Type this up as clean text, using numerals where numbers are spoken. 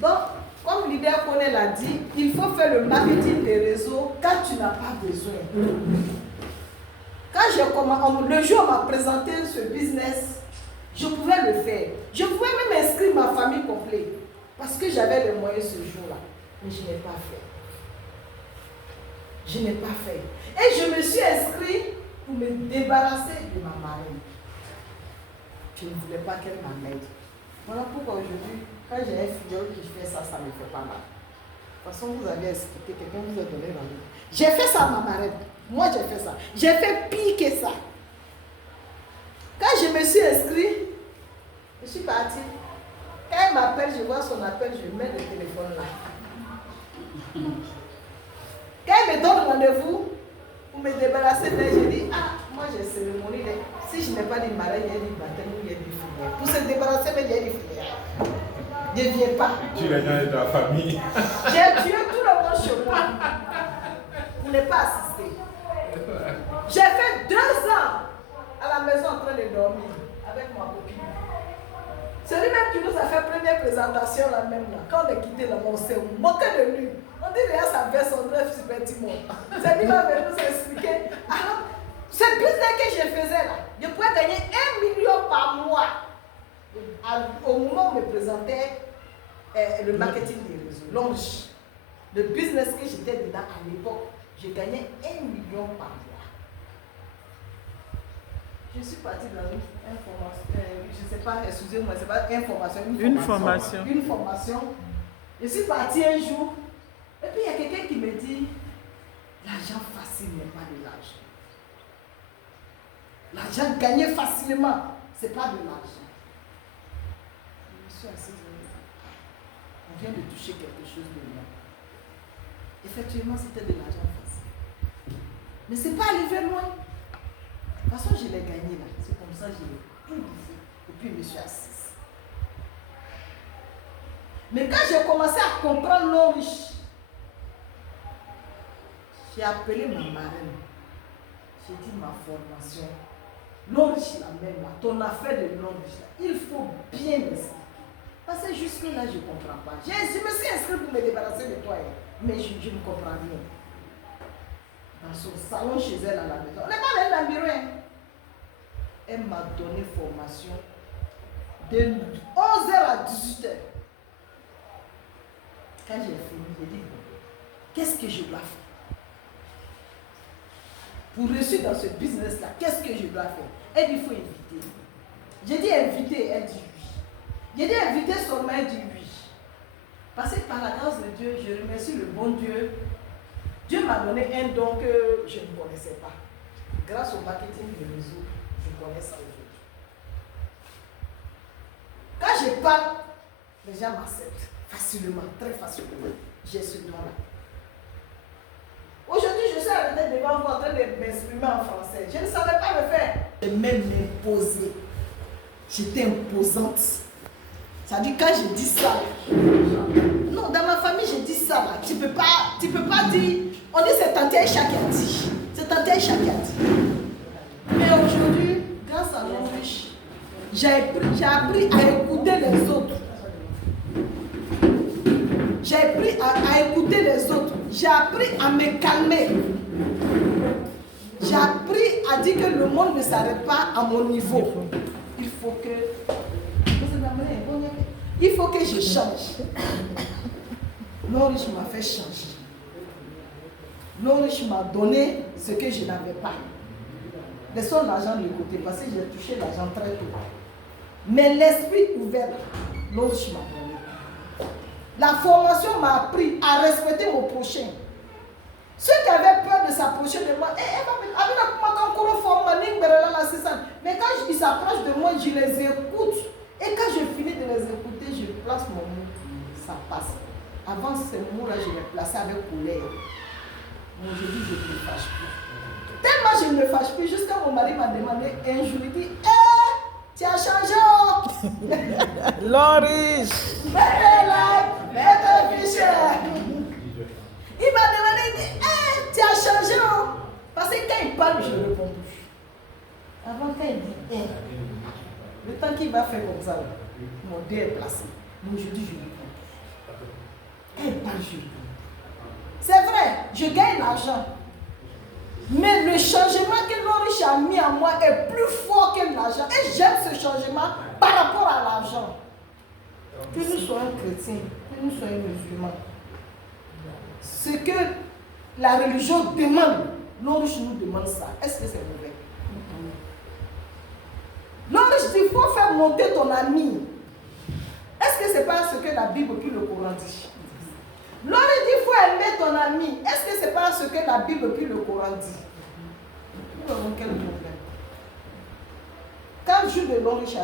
Donc, comme leader Koné l'a dit, il faut faire le marketing des réseaux quand tu n'as pas besoin. Quand le jour où on m'a présenté ce business, je pouvais le faire. Je pouvais même inscrire ma famille complète parce que j'avais les moyens ce jour-là. Mais je n'ai pas fait. Je n'ai pas fait. Et je me suis inscrite pour me débarrasser de ma marraine. Je ne voulais pas qu'elle m'aide. Voilà pourquoi aujourd'hui, quand j'ai un filleul qui fait ça, ça me fait pas mal. De toute façon, vous avez expliqué, quelqu'un vous a donné la main. J'ai fait ça à ma marraine. Moi, j'ai fait ça. J'ai fait pire que ça. Quand je me suis inscrite, je suis partie. Quand elle m'appelle, je vois son appel, je mets le téléphone là. Quand elle me donne rendez-vous pour me débarrasser d'elle, je dis, ah, moi j'ai cérémonie. Si je n'ai pas de mariage, il y a du baptême ou il y a du funéraire. Pour se débarrasser, il y a du funéraire. Je ne viens pas. Tu l'as dans ta famille. J'ai tué tout le monde chez moi pour ne pas assister. J'ai fait 2 ans à la maison en train de dormir avec ma copine. C'est lui-même qui nous a fait première présentation là même là. Quand on a quitté là-bas, on s'est moqué de lui. On dit rien, ça fait son rêve super timon. C'est lui qui va venir nous expliquer. Alors, ce business que je faisais là, je pouvais gagner 1 million par mois. Au moment où on me présentait le marketing des réseaux, launch, le business que j'étais dedans à l'époque, je gagnais 1 million par mois. Je suis partie dans une information, je ne sais pas, excusez-moi, c'est pas information, une formation. Je suis partie un jour, et puis il y a quelqu'un qui me dit, l'argent facile n'est pas de l'argent. L'argent gagné facilement, ce n'est pas de l'argent. Je me suis assise, on vient de toucher quelque chose de moi. Effectivement, c'était de l'argent facile. Mais ce n'est pas arrivé loin. De toute façon, je l'ai gagné là. C'est comme ça que je l'ai tout dit. Et puis, je me suis assise. Mais quand j'ai commencé à comprendre l'eau riche, j'ai appelé ma marraine. J'ai dit ma formation. L'eau riche, la même là. Ton affaire de l'eau riche, là. Il faut bien m'expliquer. Parce que jusque-là, je ne comprends pas. Je me suis inscrite pour me débarrasser de toi. Mais je ne comprends rien. Dans son salon chez elle à la maison. On n'est pas allé dans le bureau. Elle m'a donné formation de 11h à 18h. Quand j'ai fini, j'ai dit, qu'est-ce que je dois faire? Pour réussir dans ce business-là, qu'est-ce que je dois faire? Elle dit, il faut inviter. J'ai dit inviter, elle dit oui. J'ai dit inviter seulement, elle dit oui. Parce que par la grâce de Dieu, je remercie le bon Dieu. Dieu m'a donné un don que je ne connaissais pas. Grâce au marketing de réseau, je connais ça aujourd'hui. Quand je parle, les gens m'acceptent facilement, très facilement. J'ai ce don-là. Aujourd'hui, je suis arrêtée devant vous en train de m'exprimer en français. Je ne savais pas le faire. J'ai même imposé. J'étais imposante. Ça dit quand je dis ça, non, dans ma famille, je dis ça là. Tu peux pas dire, on dit c'est Tante Aïcha qui a dit. C'est Tante Aïcha qui a dit. Mais aujourd'hui, grâce à l'homme riche, j'ai appris à écouter les autres. J'ai appris à écouter les autres. J'ai appris à me calmer. J'ai appris à dire que le monde ne s'arrête pas à mon niveau. Il faut que je change. L'homme riche m'a fait changer. L'homme riche m'a donné ce que je n'avais pas. Laissons l'argent de côté parce que j'ai touché l'argent très tôt. Mais l'esprit ouvert, l'homme riche m'a donné. La formation m'a appris à respecter mon prochain. Ceux qui avaient peur de s'approcher de moi, mais quand ils s'approchent de moi, je les écoute. Et quand je finis de les écouter, je place mon mot. Ça passe. Avant ces mots-là, je les plaçais avec colère. Mais aujourd'hui, je ne me fâche plus. Tellement je ne me fâche plus, jusqu'à mon mari m'a demandé un jour, il dit, tu as changé. Loris. Il m'a demandé, il dit, tu as changé. Parce que quand il parle, je ne réponds plus. Avant, quand il dit, le temps qu'il va faire comme ça, mon dé est placé. Mais aujourd'hui, je ne réponds plus. C'est vrai, je gagne l'argent. Mais le changement que l'Oriche a mis en moi est plus fort que l'argent. Et j'aime ce changement par rapport à l'argent. Que nous soyons chrétiens, que nous soyons musulmans. Ce que la religion demande, l'Oriche nous demande ça. Est-ce que c'est mauvais? L'Oriche dit, il faut faire monter ton ami. Est-ce que ce n'est pas ce que la Bible puis le Coran dit? L'Oriche dit, il faut aimer ton ami. Est-ce que ce n'est pas ce que la Bible puis le Coran dit? Nous avons quel problème? Quand le jour de l'Oriche